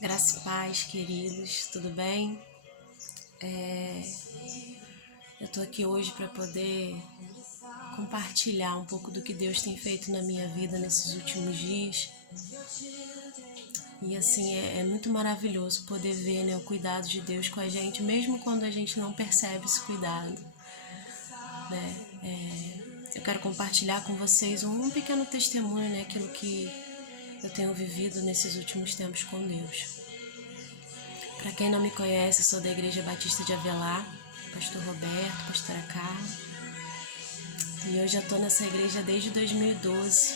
Graça e paz, queridos, tudo bem? Eu tô aqui hoje para poder compartilhar um pouco do que Deus tem feito na minha vida nesses últimos dias. E assim, é muito maravilhoso poder ver, né, o cuidado de Deus com a gente, mesmo quando a gente não percebe esse cuidado, né? Eu quero compartilhar com vocês um pequeno testemunho, né, aquilo que eu tenho vivido nesses últimos tempos com Deus. Para quem não me conhece, eu sou da Igreja Batista de Avelar, pastor Roberto, pastora Carla. E eu já estou nessa igreja desde 2012.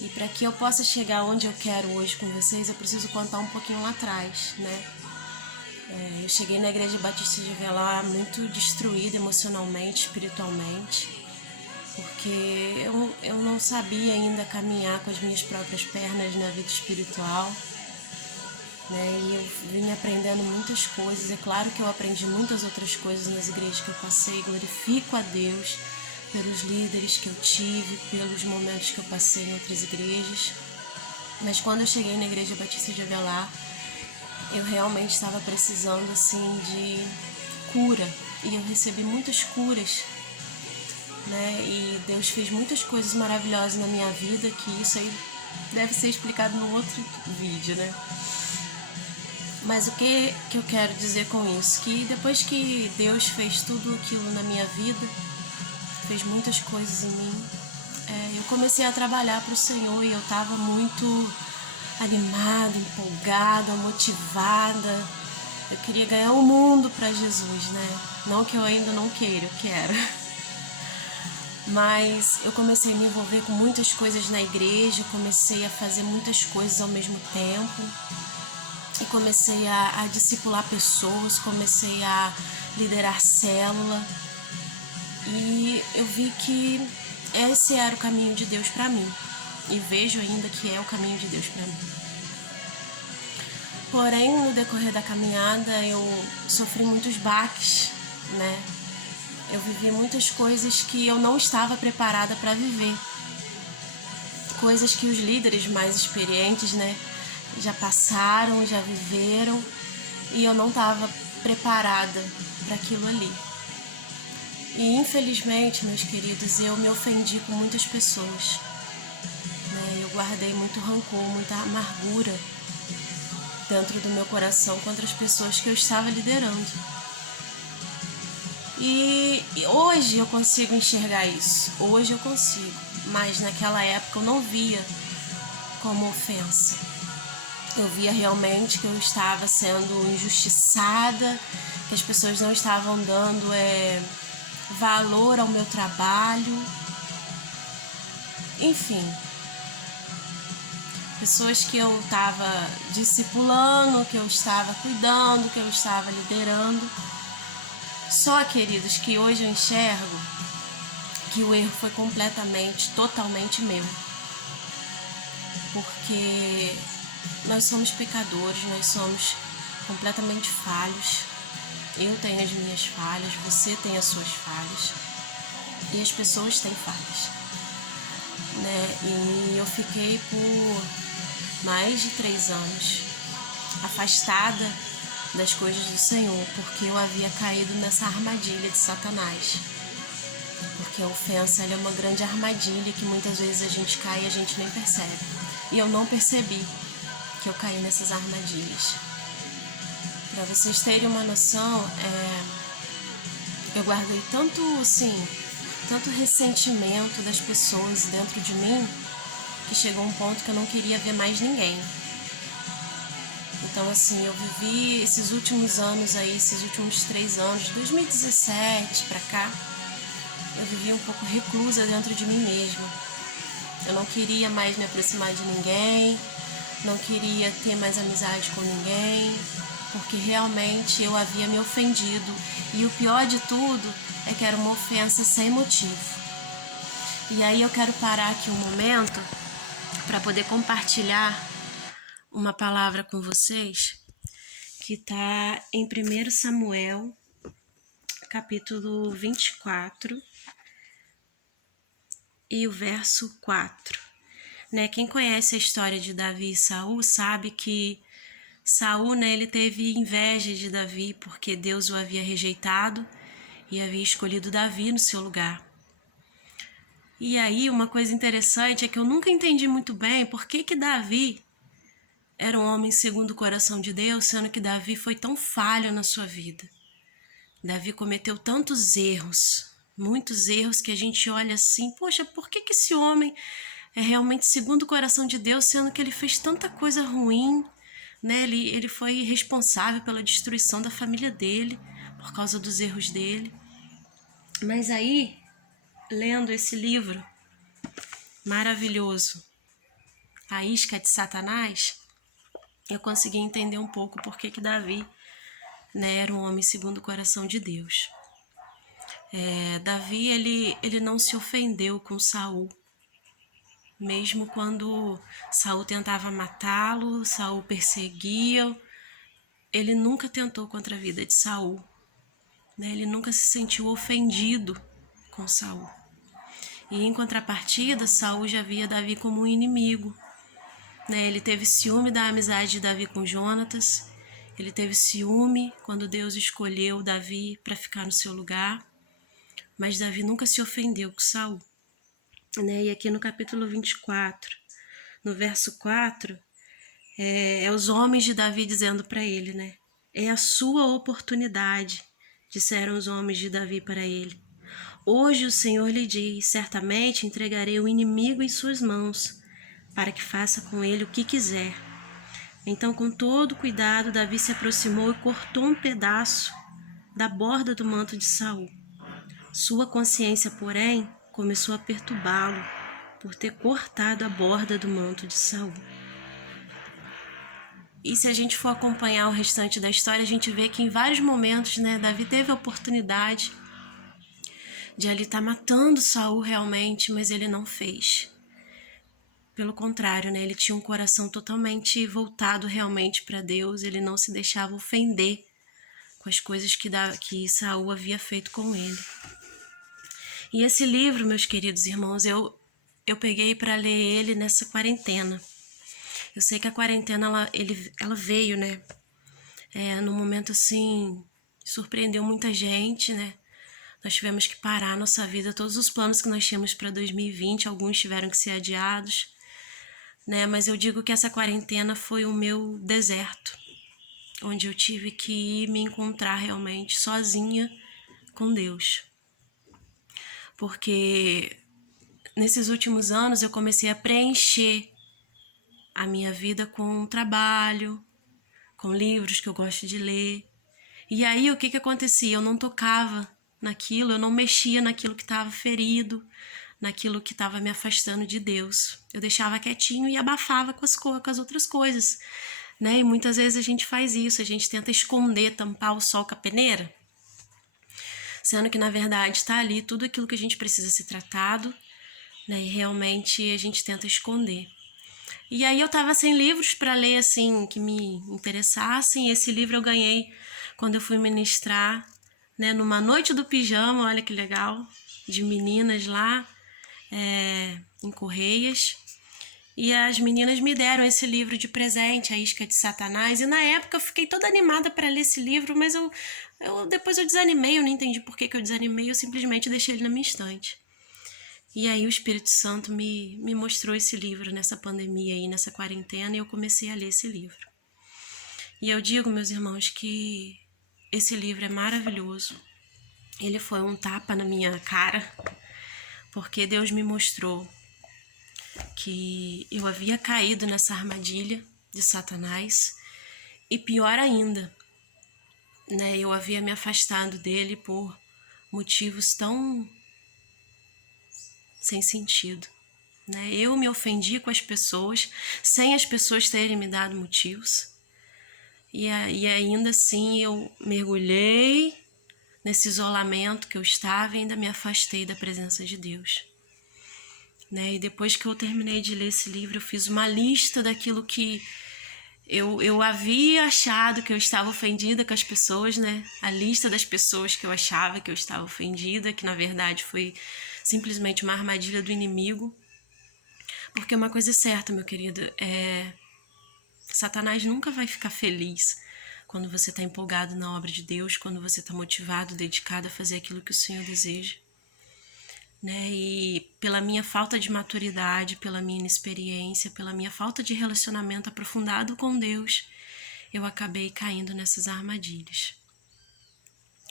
E para que eu possa chegar onde eu quero hoje com vocês, eu preciso contar um pouquinho lá atrás, né? Eu cheguei na Igreja Batista de Avelar muito destruída emocionalmente, espiritualmente, porque eu não sabia ainda caminhar com as minhas próprias pernas na vida espiritual. Né? E eu vim aprendendo muitas coisas. É claro que eu aprendi muitas outras coisas nas igrejas que eu passei. Glorifico a Deus pelos líderes que eu tive, pelos momentos que eu passei em outras igrejas. Mas quando eu cheguei na Igreja Batista de Avelar, eu realmente estava precisando assim de cura. E eu recebi muitas curas, né? E Deus fez muitas coisas maravilhosas na minha vida, que isso aí deve ser explicado no outro vídeo, né? Mas o que eu quero dizer com isso? Que depois que Deus fez tudo aquilo na minha vida, fez muitas coisas em mim, eu comecei a trabalhar para o Senhor e eu estava muito animada, empolgada, motivada. Eu queria ganhar o mundo para Jesus, né? Não que eu ainda não queira, eu quero. Mas eu comecei a me envolver com muitas coisas na igreja, comecei a fazer muitas coisas ao mesmo tempo. E comecei a discipular pessoas, comecei a liderar célula e eu vi que esse era o caminho de Deus para mim e vejo ainda que é o caminho de Deus para mim. Porém, no decorrer da caminhada eu sofri muitos baques, né? Eu vivi muitas coisas que eu não estava preparada para viver, coisas que os líderes mais experientes, né, já passaram, já viveram, e eu não estava preparada para aquilo ali. E infelizmente, meus queridos, eu me ofendi com muitas pessoas, né? Eu guardei muito rancor, muita amargura dentro do meu coração contra as pessoas que eu estava liderando. E hoje eu consigo enxergar isso, hoje eu consigo, mas naquela época eu não via como ofensa. Eu via realmente que eu estava sendo injustiçada, que as pessoas não estavam dando valor ao meu trabalho. Enfim, pessoas que eu estava discipulando, que eu estava cuidando, que eu estava liderando. Só, queridos, que hoje eu enxergo que o erro foi completamente, totalmente meu. Porque nós somos pecadores, nós somos completamente falhos. Eu tenho as minhas falhas, você tem as suas falhas e as pessoas têm falhas, né? E eu fiquei por mais de 3 anos afastada das coisas do Senhor, porque eu havia caído nessa armadilha de Satanás. Porque a ofensa é uma grande armadilha que muitas vezes a gente cai e a gente nem percebe. E eu não percebi que eu caí nessas armadilhas. Para vocês terem uma noção, eu guardei tanto ressentimento das pessoas dentro de mim, que chegou um ponto que eu não queria ver mais ninguém. Então, assim, eu vivi esses últimos anos aí, esses últimos 3 anos, de 2017 pra cá, eu vivi um pouco reclusa dentro de mim mesma. Eu não queria mais me aproximar de ninguém, não queria ter mais amizade com ninguém, porque realmente eu havia me ofendido. E o pior de tudo é que era uma ofensa sem motivo. E aí eu quero parar aqui um momento para poder compartilhar uma palavra com vocês que está em 1 Samuel, capítulo 24, e o verso 4. né, quem conhece a história de Davi e Saul sabe que Saul, né, ele teve inveja de Davi porque Deus o havia rejeitado e havia escolhido Davi no seu lugar. E aí uma coisa interessante é que eu nunca entendi muito bem por que Davi era um homem segundo o coração de Deus, sendo que Davi foi tão falho na sua vida. Davi cometeu tantos erros, muitos erros que a gente olha assim, poxa, por que esse homem é realmente segundo o coração de Deus, sendo que ele fez tanta coisa ruim, né? Ele foi responsável pela destruição da família dele, por causa dos erros dele. Mas aí, lendo esse livro maravilhoso, A Isca de Satanás, eu consegui entender um pouco por que Davi, né, era um homem segundo o coração de Deus. Davi, ele não se ofendeu com Saul, mesmo quando Saul tentava matá-lo, Saul perseguia, ele nunca tentou contra a vida de Saul, né? Ele nunca se sentiu ofendido com Saul. E em contrapartida, Saul já via Davi como um inimigo, né? Ele teve ciúme da amizade de Davi com Jonatas, ele teve ciúme quando Deus escolheu Davi para ficar no seu lugar, mas Davi nunca se ofendeu com Saul, né? E aqui no capítulo 24, no verso 4, os homens de Davi dizendo para ele, né? É a sua oportunidade, disseram os homens de Davi para ele. Hoje o Senhor lhe diz, certamente entregarei o inimigo em suas mãos, para que faça com ele o que quiser. Então, com todo cuidado, Davi se aproximou e cortou um pedaço da borda do manto de Saul. Sua consciência, porém, começou a perturbá-lo por ter cortado a borda do manto de Saul. E se a gente for acompanhar o restante da história, a gente vê que em vários momentos, né, Davi teve a oportunidade de ali estar matando Saul realmente, mas ele não fez. Pelo contrário, né, ele tinha um coração totalmente voltado realmente para Deus, ele não se deixava ofender com as coisas que Saul havia feito com ele. E esse livro, meus queridos irmãos, eu peguei para ler ele nessa quarentena. Eu sei que a quarentena ela veio, né, num momento assim, surpreendeu muita gente, né? Nós tivemos que parar a nossa vida, todos os planos que nós tínhamos para 2020, alguns tiveram que ser adiados, né? Mas eu digo que essa quarentena foi o meu deserto, onde eu tive que me encontrar realmente sozinha com Deus. Porque nesses últimos anos eu comecei a preencher a minha vida com trabalho, com livros que eu gosto de ler. E aí o que acontecia? Eu não tocava naquilo, eu não mexia naquilo que estava ferido, naquilo que estava me afastando de Deus. Eu deixava quietinho e abafava com as outras coisas, né? E muitas vezes a gente faz isso, a gente tenta esconder, tampar o sol com a peneira, sendo que na verdade está ali tudo aquilo que a gente precisa ser tratado, né? E realmente a gente tenta esconder. E aí eu estava sem livros para ler assim que me interessassem. Esse livro eu ganhei quando eu fui ministrar, né, numa noite do pijama, olha que legal, de meninas lá em Correias. E as meninas me deram esse livro de presente, A Isca de Satanás. E na época eu fiquei toda animada para ler esse livro, mas depois eu desanimei, eu não entendi por que eu desanimei, eu simplesmente deixei ele na minha estante. E aí o Espírito Santo me mostrou esse livro nessa pandemia aí, nessa quarentena, e eu comecei a ler esse livro. E eu digo, meus irmãos, que esse livro é maravilhoso. Ele foi um tapa na minha cara, porque Deus me mostrou que eu havia caído nessa armadilha de Satanás, e pior ainda, né, eu havia me afastado dele por motivos tão sem sentido, né? Eu me ofendi com as pessoas, sem as pessoas terem me dado motivos, e ainda assim eu mergulhei nesse isolamento que eu estava e ainda me afastei da presença de Deus, né? E depois que eu terminei de ler esse livro, eu fiz uma lista daquilo que eu havia achado que eu estava ofendida com as pessoas, né? A lista das pessoas que eu achava que eu estava ofendida, que na verdade foi simplesmente uma armadilha do inimigo, Porque uma coisa é certa, meu querido, Satanás nunca vai ficar feliz quando você está empolgado na obra de Deus, quando você está motivado, dedicado a fazer aquilo que o Senhor deseja. Né? E pela minha falta de maturidade, pela minha inexperiência, pela minha falta de relacionamento aprofundado com Deus, eu acabei caindo nessas armadilhas.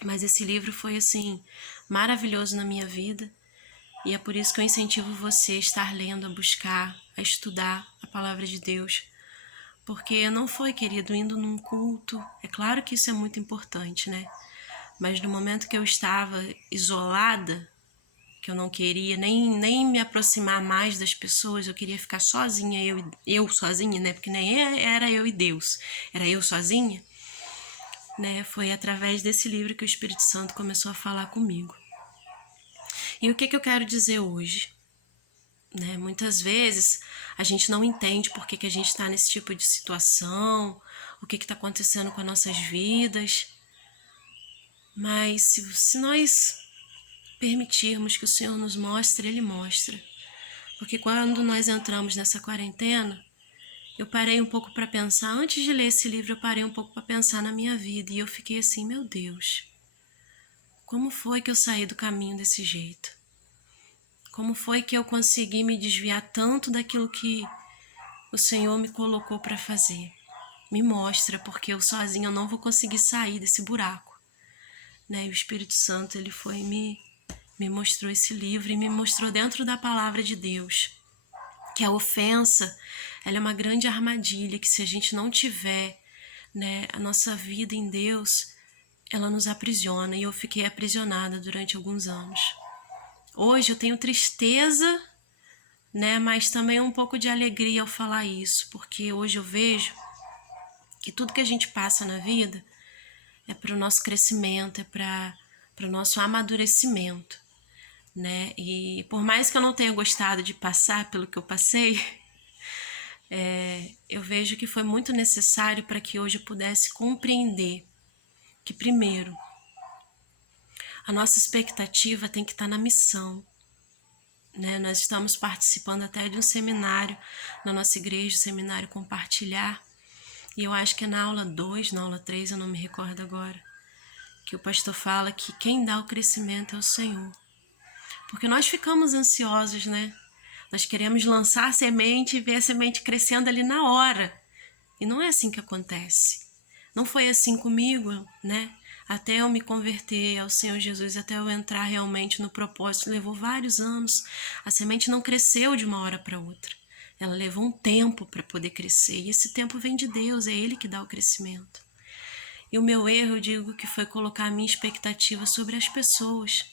Mas esse livro foi, assim, maravilhoso na minha vida, e é por isso que eu incentivo você a estar lendo, a buscar, a estudar a palavra de Deus. Porque não foi, querido, indo num culto. É claro que isso é muito importante, né? Mas no momento que eu estava isolada, que eu não queria nem me aproximar mais das pessoas, eu queria ficar sozinha, eu sozinha, né? Porque nem era eu e Deus, era eu sozinha, né? Foi através desse livro que o Espírito Santo começou a falar comigo. E o que eu quero dizer hoje? Né? Muitas vezes a gente não entende por que a gente está nesse tipo de situação, o que está acontecendo com as nossas vidas, mas se nós permitirmos que o Senhor nos mostre, Ele mostra. Porque quando nós entramos nessa quarentena, eu parei um pouco para pensar, antes de ler esse livro, eu parei um pouco para pensar na minha vida, e eu fiquei assim, meu Deus, como foi que eu saí do caminho desse jeito? Como foi que eu consegui me desviar tanto daquilo que o Senhor me colocou para fazer? Me mostra, porque eu sozinha eu não vou conseguir sair desse buraco. Né? E o Espírito Santo, ele foi e me mostrou esse livro e me mostrou dentro da palavra de Deus que a ofensa, ela é uma grande armadilha, que se a gente não tiver, né, a nossa vida em Deus, ela nos aprisiona, e eu fiquei aprisionada durante alguns anos. Hoje eu tenho tristeza, né, mas também um pouco de alegria ao falar isso, porque hoje eu vejo que tudo que a gente passa na vida é para o nosso crescimento, é para o nosso amadurecimento, né? E por mais que eu não tenha gostado de passar pelo que eu passei, eu vejo que foi muito necessário para que hoje eu pudesse compreender que, primeiro, a nossa expectativa tem que estar na missão. Né? Nós estamos participando até de um seminário na nossa igreja, seminário Compartilhar, e eu acho que é na aula 2, na aula 3, eu não me recordo agora, que o pastor fala que quem dá o crescimento é o Senhor. Porque nós ficamos ansiosos, né? Nós queremos lançar a semente e ver a semente crescendo ali na hora. E não é assim que acontece. Não foi assim comigo, né? Até eu me converter ao Senhor Jesus, até eu entrar realmente no propósito, levou vários anos. A semente não cresceu de uma hora para outra. Ela levou um tempo para poder crescer. E esse tempo vem de Deus, é Ele que dá o crescimento. E o meu erro, eu digo que foi colocar a minha expectativa sobre as pessoas,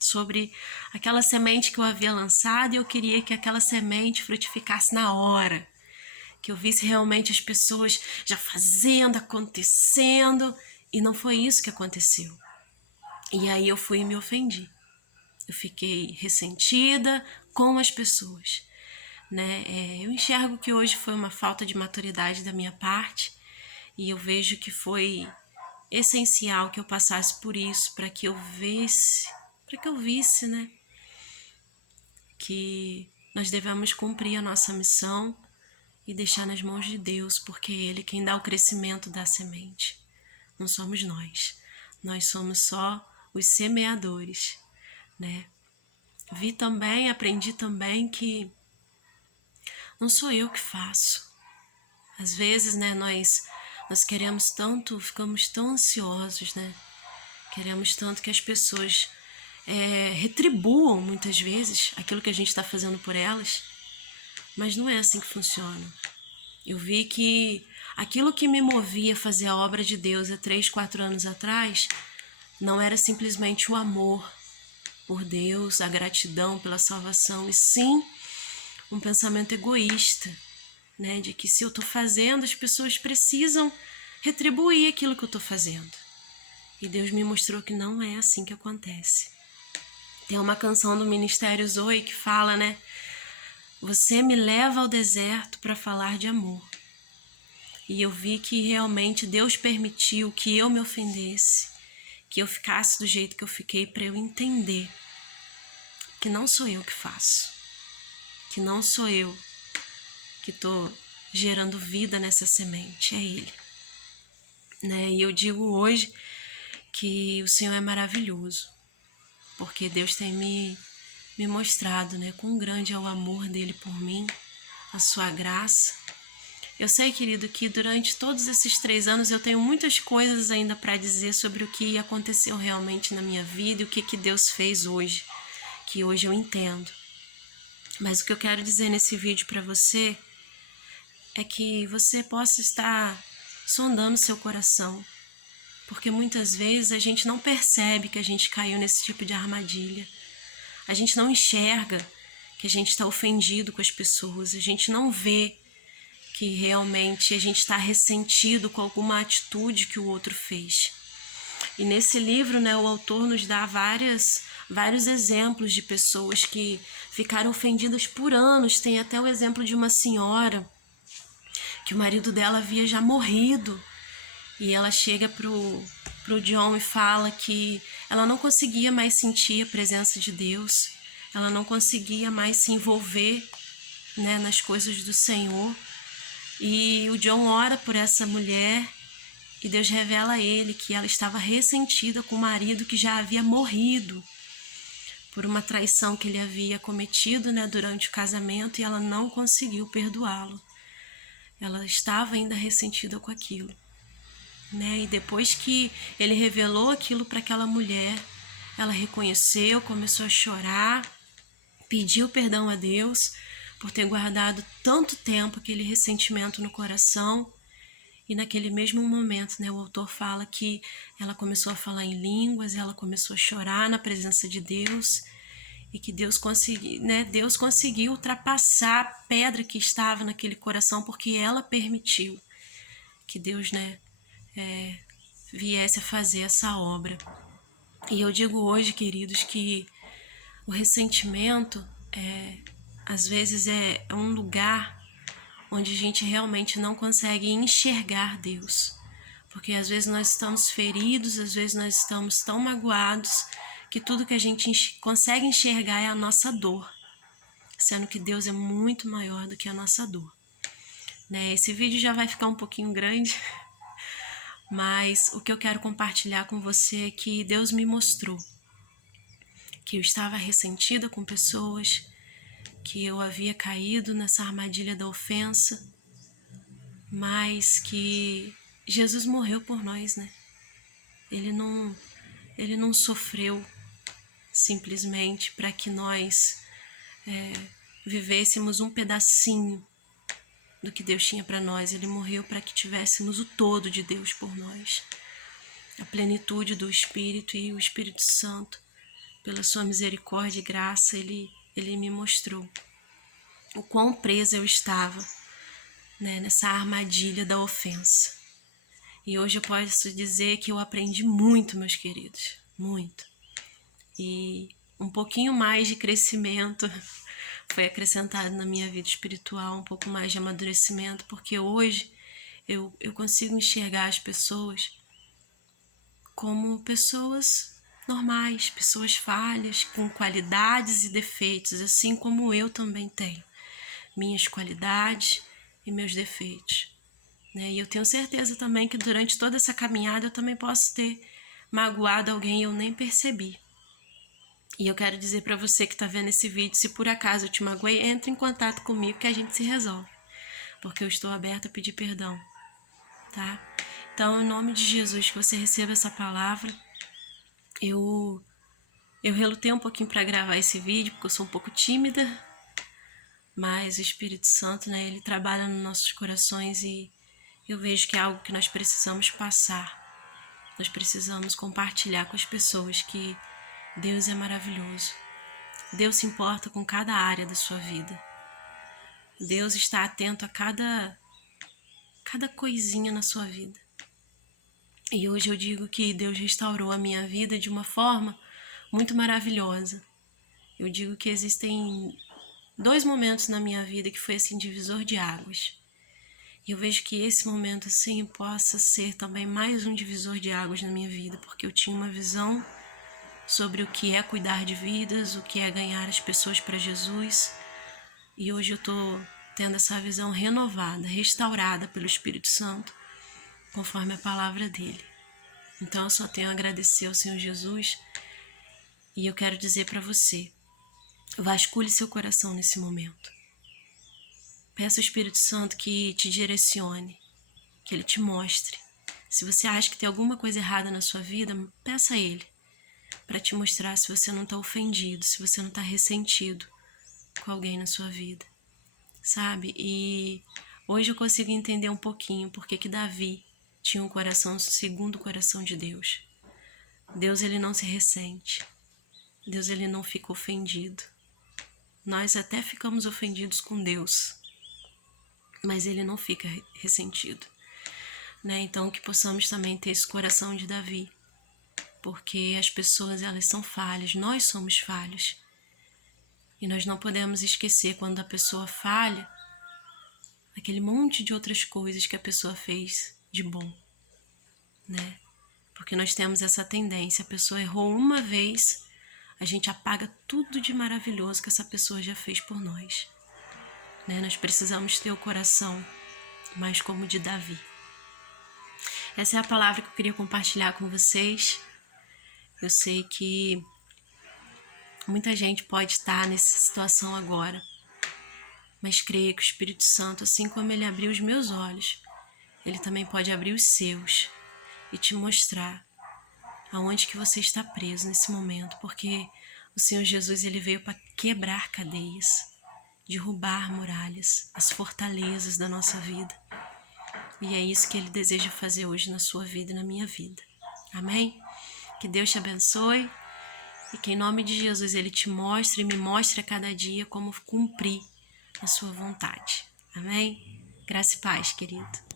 sobre aquela semente que eu havia lançado, e eu queria que aquela semente frutificasse na hora, que eu visse realmente as pessoas já fazendo, acontecendo, e não foi isso que aconteceu. E aí eu fui e me ofendi. Eu fiquei ressentida com as pessoas, né? Eu enxergo que hoje foi uma falta de maturidade da minha parte, e eu vejo que foi essencial que eu passasse por isso para que eu visse, né, que nós devemos cumprir a nossa missão e deixar nas mãos de Deus, porque é Ele quem dá o crescimento da semente. Não somos nós. Nós somos só os semeadores, né? Aprendi também que não sou eu que faço. Às vezes, né, nós queremos tanto, ficamos tão ansiosos, né? Queremos tanto que as pessoas retribuam muitas vezes aquilo que a gente está fazendo por elas, mas não é assim que funciona. Eu vi que aquilo que me movia a fazer a obra de Deus há 3, 4 anos atrás não era simplesmente o amor por Deus, a gratidão pela salvação, e sim um pensamento egoísta, né, de que se eu estou fazendo, as pessoas precisam retribuir aquilo que eu estou fazendo. E Deus me mostrou que não é assim que acontece. Tem uma canção do Ministério Zoe que fala, né? Você me leva ao deserto para falar de amor. E eu vi que realmente Deus permitiu que eu me ofendesse, que eu ficasse do jeito que eu fiquei, para eu entender que não sou eu que faço, que não sou eu que estou gerando vida nessa semente, é Ele. Né? E eu digo hoje que o Senhor é maravilhoso, porque Deus tem me mostrado, né, quão grande é o amor dele por mim, a sua graça. Eu sei, querido, que durante todos esses 3 anos eu tenho muitas coisas ainda para dizer sobre o que aconteceu realmente na minha vida e o que Deus fez hoje, que hoje eu entendo. Mas o que eu quero dizer nesse vídeo para você é que você possa estar sondando seu coração, porque muitas vezes a gente não percebe que a gente caiu nesse tipo de armadilha. A gente não enxerga que a gente está ofendido com as pessoas, a gente não vê que realmente a gente está ressentido com alguma atitude que o outro fez. E nesse livro, né, o autor nos dá vários exemplos de pessoas que ficaram ofendidas por anos. Tem até o exemplo de uma senhora que o marido dela havia já morrido e ela chega pro John e fala que ela não conseguia mais sentir a presença de Deus, ela não conseguia mais se envolver, né, nas coisas do Senhor. E o John ora por essa mulher e Deus revela a ele que ela estava ressentida com o marido que já havia morrido por uma traição que ele havia cometido, né, durante o casamento, e ela não conseguiu perdoá-lo. Ela estava ainda ressentida com aquilo. Né? E depois que ele revelou aquilo para aquela mulher, ela reconheceu, começou a chorar, pediu perdão a Deus por ter guardado tanto tempo aquele ressentimento no coração. E naquele mesmo momento, né, o autor fala que ela começou a falar em línguas, ela começou a chorar na presença de Deus, e que Deus conseguiu ultrapassar a pedra que estava naquele coração, porque ela permitiu que Deus, né, viesse a fazer essa obra. E eu digo hoje, queridos, que o ressentimento às vezes é um lugar onde a gente realmente não consegue enxergar Deus, porque às vezes nós estamos feridos, às vezes nós estamos tão magoados que tudo que a gente consegue enxergar é a nossa dor, sendo que Deus é muito maior do que a nossa dor. Né? Esse vídeo já vai ficar um pouquinho grande, mas o que eu quero compartilhar com você é que Deus me mostrou que eu estava ressentida com pessoas, que eu havia caído nessa armadilha da ofensa, mas que Jesus morreu por nós, né? Ele não sofreu simplesmente para que nós vivêssemos um pedacinho do que Deus tinha para nós. Ele morreu para que tivéssemos o todo de Deus por nós, a plenitude do Espírito, e o Espírito Santo, pela sua misericórdia e graça, ele me mostrou o quão presa eu estava, né, nessa armadilha da ofensa. E hoje eu posso dizer que eu aprendi muito, meus queridos, muito. E um pouquinho mais de crescimento foi acrescentado na minha vida espiritual, um pouco mais de amadurecimento, porque hoje eu consigo enxergar as pessoas como pessoas normais, pessoas falhas, com qualidades e defeitos, assim como eu também tenho minhas qualidades e meus defeitos. Né? E eu tenho certeza também que durante toda essa caminhada eu também posso ter magoado alguém e eu nem percebi. E eu quero dizer para você que está vendo esse vídeo, se por acaso eu te magoei, entre em contato comigo que a gente se resolve, porque eu estou aberta a pedir perdão, tá? Então, em nome de Jesus, que você receba essa palavra. Eu relutei um pouquinho para gravar esse vídeo, porque eu sou um pouco tímida, mas o Espírito Santo, né, ele trabalha nos nossos corações e eu vejo que é algo que nós precisamos passar. Nós precisamos compartilhar com as pessoas que Deus é maravilhoso. Deus se importa com cada área da sua vida. Deus está atento a cada coisinha na sua vida. E hoje eu digo que Deus restaurou a minha vida de uma forma muito maravilhosa. Eu digo que existem 2 momentos na minha vida que foi assim, divisor de águas. E eu vejo que esse momento assim possa ser também mais um divisor de águas na minha vida, porque eu tinha uma visão sobre o que é cuidar de vidas, o que é ganhar as pessoas para Jesus, E hoje eu estou tendo essa visão renovada, restaurada pelo Espírito Santo, conforme a palavra dele. Então eu só tenho a agradecer ao Senhor Jesus e eu quero dizer para você, vasculhe seu coração nesse momento. Peça ao Espírito Santo que te direcione, que ele te mostre. Se você acha que tem alguma coisa errada na sua vida, peça a ele para te mostrar se você não está ofendido, se você não está ressentido com alguém na sua vida, sabe? E hoje eu consigo entender um pouquinho porque que Davi tinha um coração segundo o coração de Deus. Deus, ele não se ressente. Deus, ele não fica ofendido. Nós até ficamos ofendidos com Deus, mas ele não fica ressentido, né? Então que possamos também ter esse coração de Davi, porque as pessoas, elas são falhas, nós somos falhos, e nós não podemos esquecer quando a pessoa falha, aquele monte de outras coisas que a pessoa fez de bom, né? Porque nós temos essa tendência, a pessoa errou uma vez, a gente apaga tudo de maravilhoso que essa pessoa já fez por nós, né? Nós precisamos ter o coração mais como o de Davi. Essa é a palavra que eu queria compartilhar com vocês. Eu sei que muita gente pode estar nessa situação agora, mas creio que o Espírito Santo, assim como ele abriu os meus olhos, ele também pode abrir os seus e te mostrar aonde que você está preso nesse momento, porque o Senhor Jesus, ele veio para quebrar cadeias, derrubar muralhas, as fortalezas da nossa vida. E é isso que ele deseja fazer hoje na sua vida e na minha vida. Amém? Que Deus te abençoe e que em nome de Jesus ele te mostre e me mostre a cada dia como cumprir a sua vontade. Amém? Graça e paz, querido.